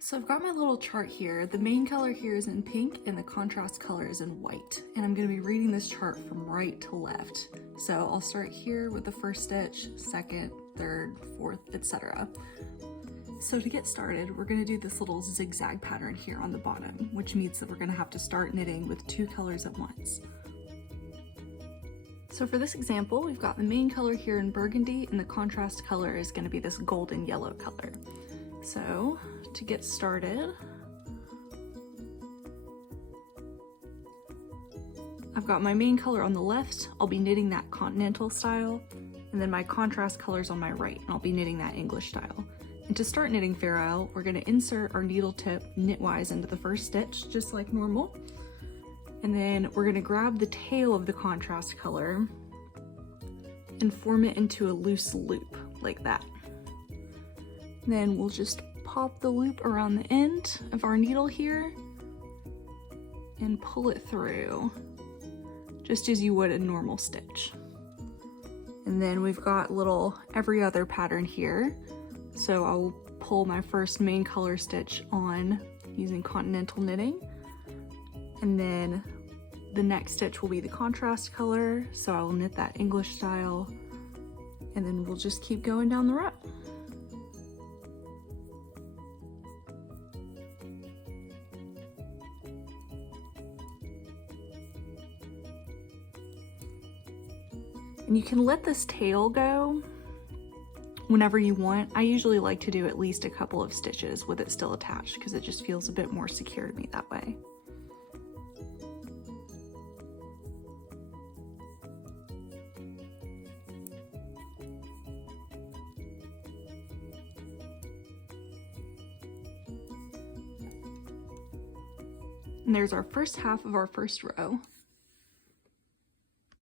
So I've got my little chart here. The main color here is in pink and the contrast color is in white. And I'm gonna be reading this chart from right to left. So I'll start here with the first stitch, second, third, fourth, etc. So to get started, we're gonna do this little zigzag pattern here on the bottom, which means that we're gonna have to start knitting with 2 colors at once. So for this example, we've got the main color here in burgundy and the contrast color is gonna be this golden yellow color. So to get started, I've got my main color on the left, I'll be knitting that continental style, and then my contrast color's on my right, and I'll be knitting that English style. And to start knitting Fair Isle, we're gonna insert our needle tip knitwise into the first stitch, just like normal. And then we're gonna grab the tail of the contrast color and form it into a loose loop, like that. Then we'll just pop the loop around the end of our needle here and pull it through, just as you would a normal stitch. And then we've got little every other pattern here. So I'll pull my first main color stitch on using continental knitting. And then the next stitch will be the contrast color. So I will knit that English style, and then we'll just keep going down the row. And you can let this tail go whenever you want. I usually like to do at least a couple of stitches with it still attached because it just feels a bit more secure to me that way. And there's our first half of our first row.